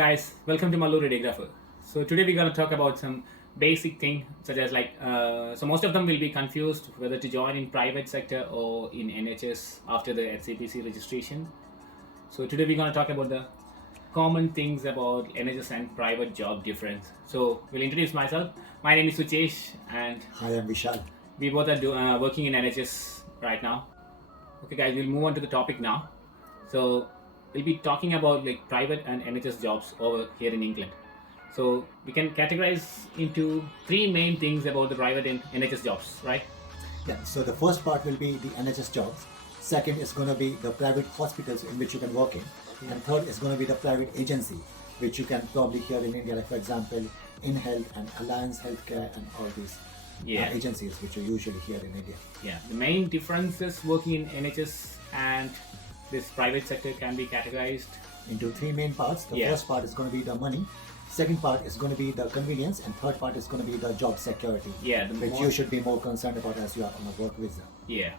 guys, welcome to Malluradiographer. So today we're going to talk about some basic thing such as so most of them will be confused whether to join in private sector or in NHS after the Hcpc registration. So today we're going to talk about the common things about NHS and private job difference. So we'll introduce myself. My name is Suchesh and Hi, I'm Vishal. we both are working in NHS right now. Okay guys, we'll move on to the topic now. So we'll be talking about like private and NHS jobs over here in England. So we can categorize into three main things about the private and NHS jobs, right? Yeah, so the first part will be the NHS jobs. Second is going to be the private hospitals in which you can work in. And third is going to be the private agency, which you can probably hear in India, like for example, InHealth and Alliance Healthcare and all these agencies which you usually hear in India. Yeah, the main differences working in NHS and this private sector can be categorized into three main parts. The first part is going to be the money. Second part is going to be the convenience, and third part is going to be the job security, which you should be more concerned about as you are on a work visa. Yeah.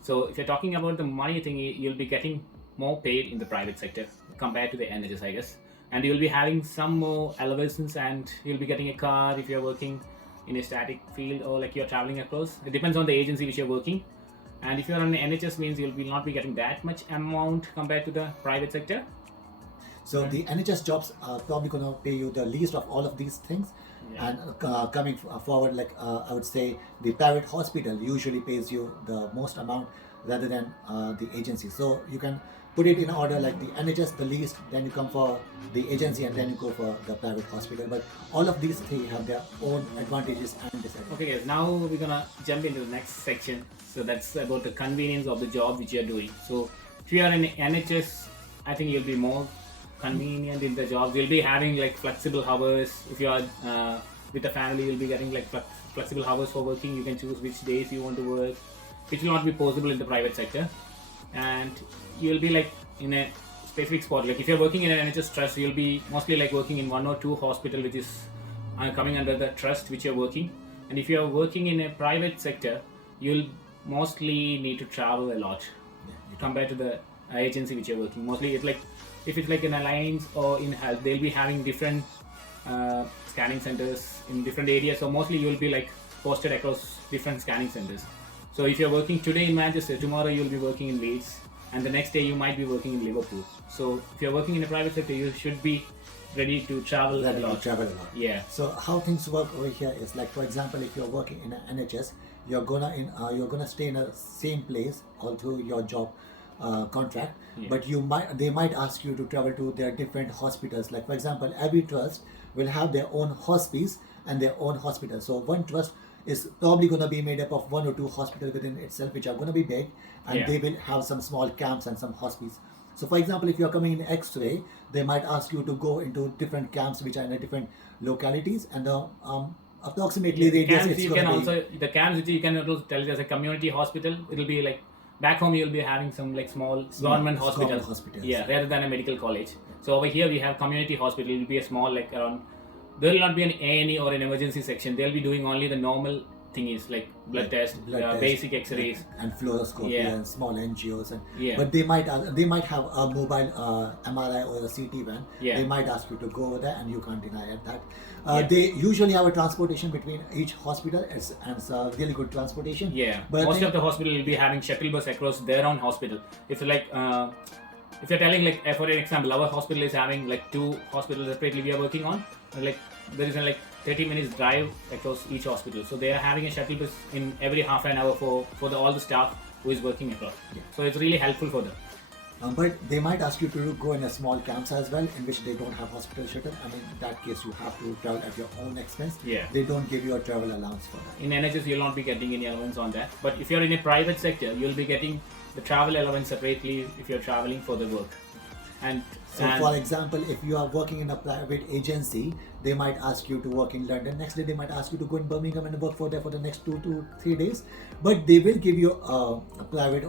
So if you're talking about the money thing, you'll be getting more paid in the private sector compared to the NHS, I guess. And you'll be having some more allowances, and you'll be getting a car if you're working in a static field or like you're traveling across. It depends on the agency which you're working. And if you're on the NHS, means you'll be not be getting that much amount compared to the private sector. So the NHS jobs are probably going to pay you the least of all of these things. And coming forward, I would say the private hospital usually pays you the most amount rather than the agency. So you can put it in order like the NHS the least, then you come for the agency, and then you go for the private hospital. But all of these three have their own advantages and disadvantages. Okay guys, now we're gonna jump into the next section. So that's about the convenience of the job which you're doing. So if you are in NHS, I think you'll be more convenient in the job. You'll be having like flexible hours. If you are with a family, you'll be getting like flexible hours for working. You can choose which days you want to work, which will not be possible in the private sector. And you'll be like in a specific spot. Like if you're working in an NHS trust, you'll be mostly like working in one or two hospital which is coming under the trust which you're working. And if you're working in a private sector, you'll mostly need to travel a lot compared to the agency which you're working. Mostly it's like if it's like an Alliance or InHealth, they'll be having different scanning centers in different areas. So mostly you'll be like posted across different scanning centers. So if you're working today in Manchester, tomorrow you'll be working in Leeds, and the next day you might be working in Liverpool. So if you're working in a private sector, you should be ready to travel a lot. Yeah. So how things work over here is like, for example, if you're working in an NHS, you're gonna stay in the same place all through your job contract, but they might ask you to travel to their different hospitals. Like for example, every trust will have their own hospice and their own hospital. So one trust is probably going to be made up of one or two hospitals within itself, which are going to be big, and they will have some small camps and some hospice. So for example, if you're coming in X-ray, they might ask you to go into different camps which are in different localities, and approximately radius it's going to be. The camps which you can also tell it as a community hospital. It'll be like back home you'll be having some like small government hospitals. Rather than a medical college. So over here we have community hospital. It'll be a small like around. There will not be an A&E or an emergency section. They'll be doing only the normal thingies like blood test, basic X-rays, and fluoroscopy and small NGOs. And but they might have a mobile MRI or a CT van. They might ask you to go over there, and you can't deny it that. They usually have a transportation between each hospital, and it's a really good transportation. But most of the hospital will be having shuttle bus across their own hospital. If like if you're telling like for an example, our hospital is having like two hospitals separately we are working on. Like there is a like 30 minutes drive across each hospital. So they are having a shuttle bus in every half an hour for all the staff who is working across. So it's really helpful for them. But they might ask you to go in a small camps as well, in which they don't have hospital shuttle, and in that case you have to travel at your own expense. They don't give you a travel allowance for that. In NHS you'll not be getting any allowance on that. But if you're in a private sector, you'll be getting the travel allowance separately if you're traveling for the work. So for example, if you are working in a private agency, they might ask you to work in London. Next day they might ask you to go in Birmingham and work for there for the next 2 to 3 days. But they will give you a private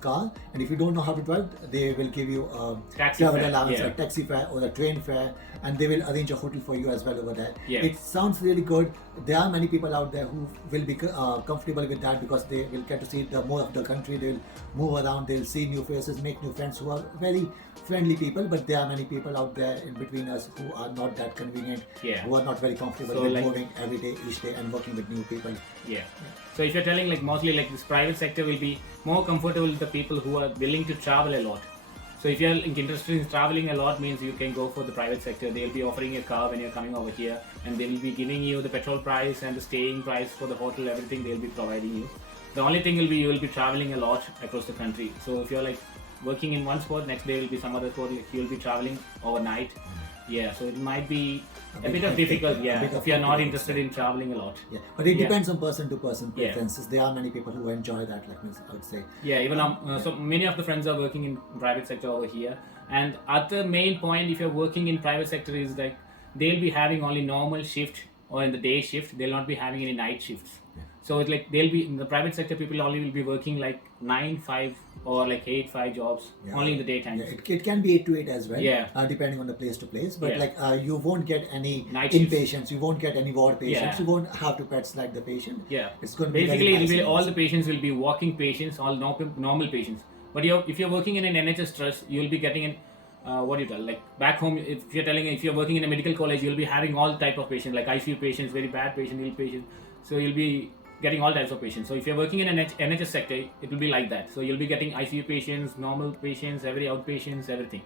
car, and if you don't know how to drive, they will give you a travel allowance, a taxi fare or a train fare, and they will arrange a hotel for you as well over there. It sounds really good. There are many people out there who will be comfortable with that, because they will get to see more of the country. They will move around, they will see new faces, make new friends who are very friendly people, but there are many people out there in between us who are not that convenient, Yeah. who are not very comfortable So, with like- moving every day, each day, and working with new people. Yeah. So if you're telling like mostly like this private sector will be more comfortable with the people who are willing to travel a lot. So if you're like, interested in traveling a lot, means you can go for the private sector. They'll be offering a car when you're coming over here, and they will be giving you the petrol price and the staying price for the hotel, everything they'll be providing you. The only thing will be you will be traveling a lot across the country. So if you're like working in one spot, next day will be some other spot. Like you'll be traveling overnight. Yeah, so it might be a bit of difficult. Yeah, if you're not interested in traveling a lot. Yeah, but it Yeah. depends on person to person Yeah. preferences. There are many people who enjoy that, like I would say. Yeah, even so many of the friends are working in private sector over here, and other main point if you're working in private sector is like they'll be having only normal shift or in the day shift. They'll not be having any night shifts. So it's like they'll be in the private sector. People only will be working like 9-5 or like 8-5 jobs Yeah. only in the daytime. Yeah, it can be 8 to 8 as well, Yeah. depending on the place to place. But Yeah. like you won't get any Night shifts. inpatients, you won't get any ward patients, Yeah. you won't have to pet slide the patient. Yeah, It's going to be basically very it'll be nice all and the patients will be walking patients, all normal patients. But if you're working in an NHS trust, you'll be getting an what do you tell, like back home, if you're working in a medical college, you'll be having all type of patients, like ICU patients, very bad patient, ill patient. So you'll be getting all types of patients. So if you're working in an NHS sector, it will be like that. So you'll be getting ICU patients, normal patients, every outpatients, everything.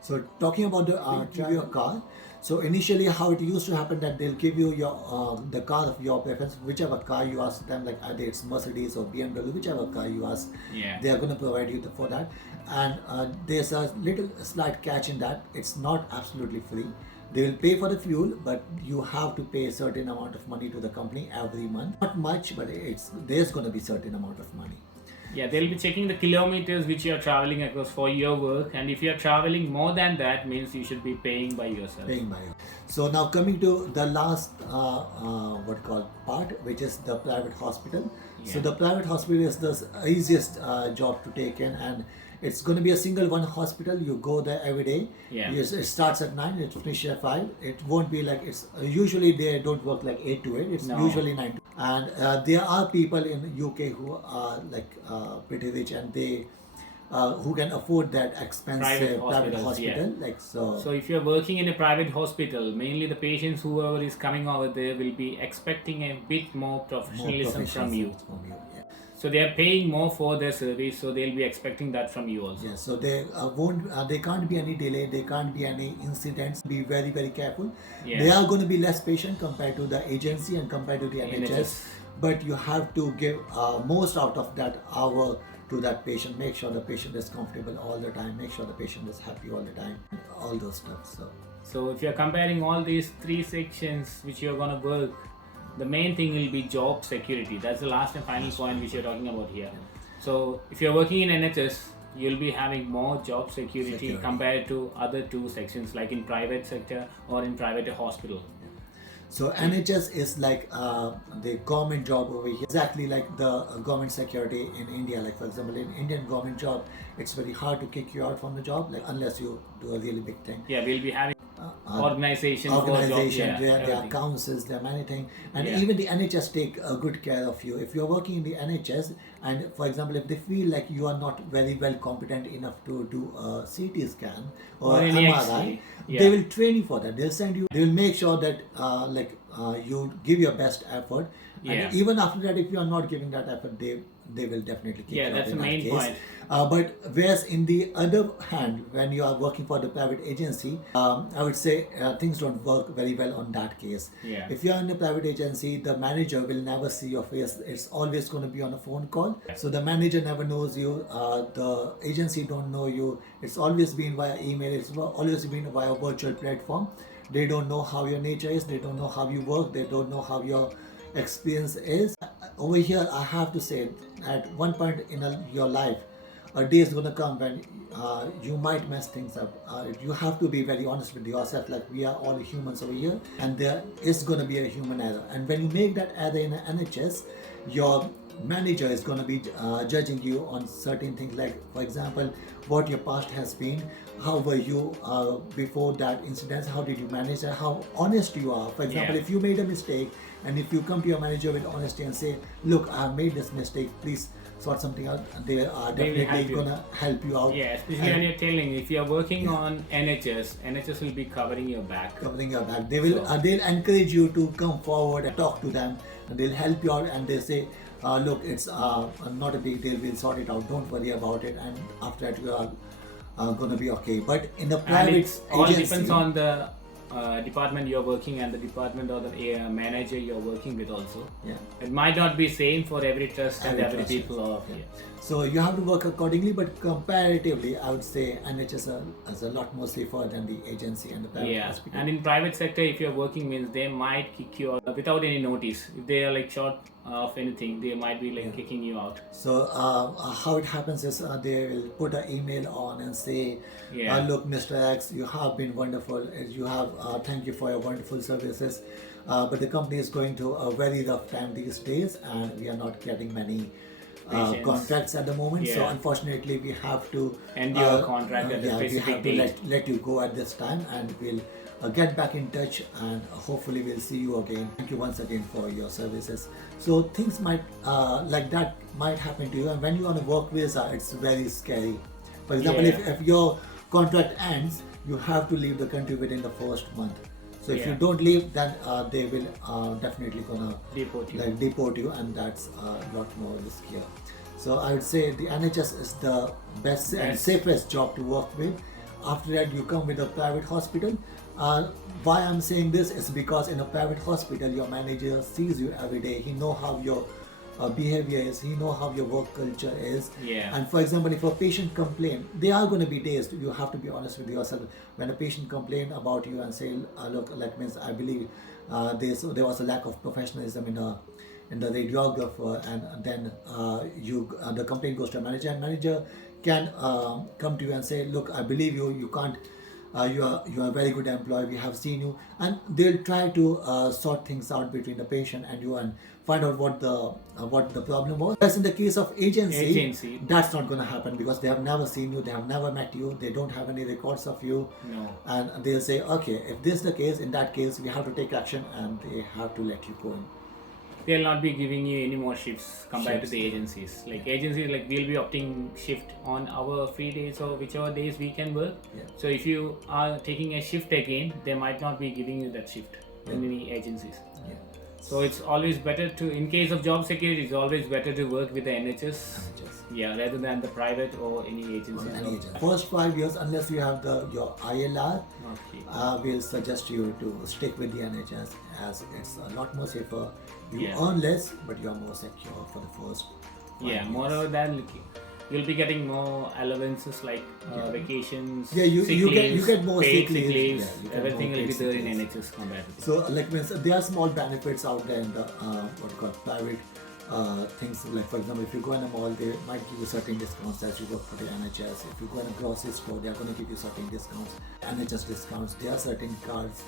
So talking about the give you a car. So initially, how it used to happen that they'll give you your the car of your preference, whichever car you ask them, like either it's Mercedes or BMW, whichever car you ask, Yeah. they are going to provide you for that. And there's a little slight catch in that it's not absolutely free. They will pay for the fuel, but you have to pay a certain amount of money to the company every month. Not much, but there's going to be certain amount of money. Yeah, they'll be checking the kilometers which you're traveling across for your work, and if you're traveling more than that, means you should be paying by yourself. Paying by you. So now coming to the last what called part, which is the private hospital. So Yeah. the private hospital is the easiest job to take in, and it's going to be a single one hospital. You go there every day. Yeah. It starts at 9, it finishes at 5. It won't be like it's usually they don't work like 8 to 8. It's No. usually 9 to 8. And there are people in UK who are like pretty rich, and they who can afford that expensive private hospitals, hospital. yeah. Like so. So if you're working in a private hospital, mainly the patients whoever is coming over there will be expecting a bit more professionalism from you. Yeah. So they are paying more for their service, so they'll be expecting that from you also. Yeah, so there there can't be any delay, there can't be any incidents. Be very, very careful. Yeah. There are going to be less patient compared to the agency and compared to the NHS, but you have to give most out of that hour to that patient. Make sure the patient is comfortable all the time. Make sure the patient is happy all the time. All those stuff. So if you're comparing all these three sections which you're gonna work, the main thing will be job security. That's the last and final point which you're talking about here. So if you're working in NHS, you'll be having more job security compared to other two sections like in private sector or in private hospital. So NHS is like the government job over here, exactly like the government security in India. Like for example, in Indian government job, it's very hard to kick you out from the job, like unless you do a really big thing. Yeah, we'll be having organization, there are councils, there are many things, and Yeah. even the NHS take good care of you. If you're working in the NHS, and for example, if they feel like you are not very well competent enough to do a CT scan or any MRI, X-ray. they will train you for that. They'll send you. They'll make sure that you give your best effort. Yeah. And even after that, if you are not giving that effort, they will definitely kick you out that's in the that main case. point. But whereas in the other hand, when you are working for the private agency, I would say things don't work very well on that case. Yeah. If you are in a private agency, the manager will never see your face. It's always going to be on a phone call. So the manager never knows you. The agency don't know you. It's always been via email. It's always been via virtual platform. They don't know how your nature is. They don't know how you work. They don't know how your experience is. Over here, I have to say, at one point in your life, a day is going to come when you might mess things up. You have to be very honest with yourself, like we are all humans over here, and there is going to be a human error. And when you make that error in an NHS, your manager is going to be judging you on certain things, like for example, what your past has been, how were you before that incident, how did you manage that, how honest you are. For example, Yeah. if you made a mistake and if you come to your manager with honesty and say, look, I have made this mistake, please sort something out, they are They will help definitely you. gonna help you out. Yeah, especially when you're telling, if you're working on NHS will be covering your back. Covering your back. They will So- they'll encourage you to come forward and talk to them, and they'll help you out, and they say, look, it's not a big deal, we'll sort it out, don't worry about it, and after that you are gonna be okay. But in the And private it all agency, depends on the department you're working and the department or the manager you're working with also. yeah. It might not be same for every trust and Every every trust, people yes. of Yeah. here. So you have to work accordingly, but comparatively, I would say NHS is a lot more safer than the agency and the private Yeah, hospital. and in private sector, if you're working means they might kick you out without any notice. If they are like short of anything, they might be like kicking you out. So how it happens is they will put an email on and say, Yeah. look, Mr. X, you have been wonderful. You have thank you for your wonderful services. But the company is going through a very rough time these days, and we are not getting many Patients. contracts at the moment. So Yeah. unfortunately, we have to End your contract at a yeah, we specific have to date. let you go at this time, and we'll get back in touch, and hopefully we'll see you again. Thank you once again for your services. So things might like that might happen to you, and when you're on a work visa, it's very scary. For example, Yeah. if your contract ends, you have to leave the country within the first month. So if you Yeah. don't leave, then they will definitely gonna Deport you. like deport you, and that's a lot more riskier. So I would say the NHS is the best and Yes. safest job to work with. After that, you come with a private hospital. Why I'm saying this is because in a private hospital, your manager sees you every day. He know how your behavior is. He know how your work culture is. Yeah. And for example, if a patient complain, they are going to be days. You have to be honest with yourself. When a patient complain about you and say, look, like means I believe there was a lack of professionalism in the radiographer, and then the complaint goes to a manager, and manager can come to you and say, look, I believe you can't. You are a very good employee. We have seen you, and they'll try to sort things out between the patient and you, and find out what the problem was. Whereas in the case of agency, that's not going to happen, because they have never seen you, they have never met you, they don't have any records of you. No. And they'll say, okay, if this is the case, in that case we have to take action, and they have to let you go in. They'll not be giving you any more shifts compared Shifts. to the agencies. Like agencies, like we'll be opting shift on our free days or whichever days we can work. Yeah. So if you are taking a shift again, they might not be giving you that shift in Yeah. any agencies. Yeah. So it's always better to, in case of job security, it's always better to work with the NHS. Yeah, rather than the private or any agencies. On any agent. First 5 years, unless you have your ILR, Okay. we'll suggest you to stick with the NHS, as it's a lot more safer. You Yeah. earn less, but you are more secure for the first 5 Yeah, years. moreover than you'll be getting more allowances like vacations. Yeah, you sick get leaves, more paid sick leaves. leaves. Yeah, you get Everything more will paid be sick there in leaves. NHS compared to this. So, like, means there are small benefits out there in the what you call private things. Like, for example, if you go in a mall, they might give you certain discounts as you work for the NHS. If you go in a grocery store, they are going to give you certain discounts, NHS discounts. There are certain cards.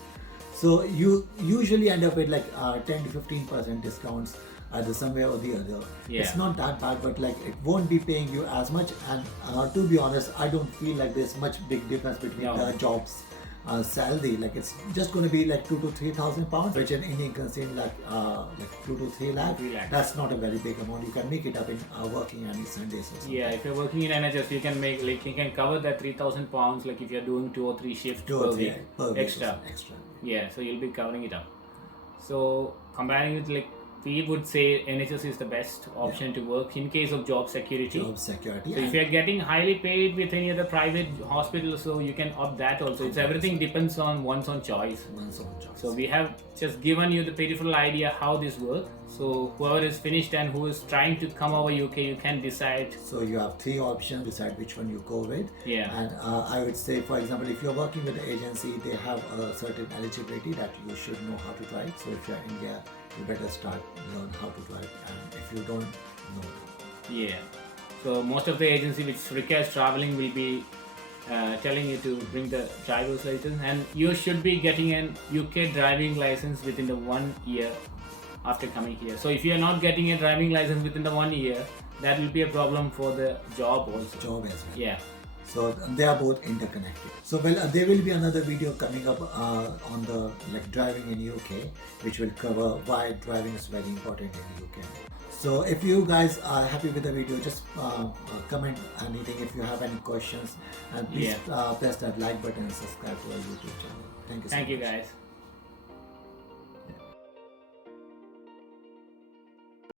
So you usually end up with like 10 to 15% discounts either somewhere or the other. Yeah. It's not that bad, but like it won't be paying you as much. And to be honest, I don't feel like there's much big difference between No. the jobs. Salary, like it's just going to be like 2,000 to 3,000 pounds, which in Indian currency like 2 to 3 lakh. 3 lakhs. That's not a very big amount. You can make it up in working any Sundays or something. Yeah, if you're working in NHS, you can make like you can cover that 3,000 pounds. Like if you're doing 2 or 3 shifts 2 per or 3 week, per week extra. extra. Yeah, so you'll be covering it up. So comparing with like we would say NHS is the best option to work in case of job security. Job security. So if you're getting highly paid with any other private hospital, so you can opt that also. It's everything depends on one's own choice. one's own jobs. So we have just given you the peripheral idea how this works. So whoever is finished and who is trying to come over UK, you can decide. So you have 3 options, decide which one you go with. Yeah. And I would say, for example, if you're working with the agency, they have a certain eligibility that you should know how to drive. So if you're in India, you better start learn how to drive. And if you don't know, Yeah. So most of the agency which requires traveling will be telling you to bring the driver's license, and you should be getting an UK driving license within the 1 year after coming here. So if you are not getting a driving license within the 1 year, that will be a problem for the job also. job as well. Yeah. So they are both interconnected. So well, there will be another video coming up on the driving in UK, which will cover why driving is very important in UK. So if you guys are happy with the video, just comment anything if you have any questions, and please press that like button and subscribe to our YouTube channel. Thank you so much. Thank you guys.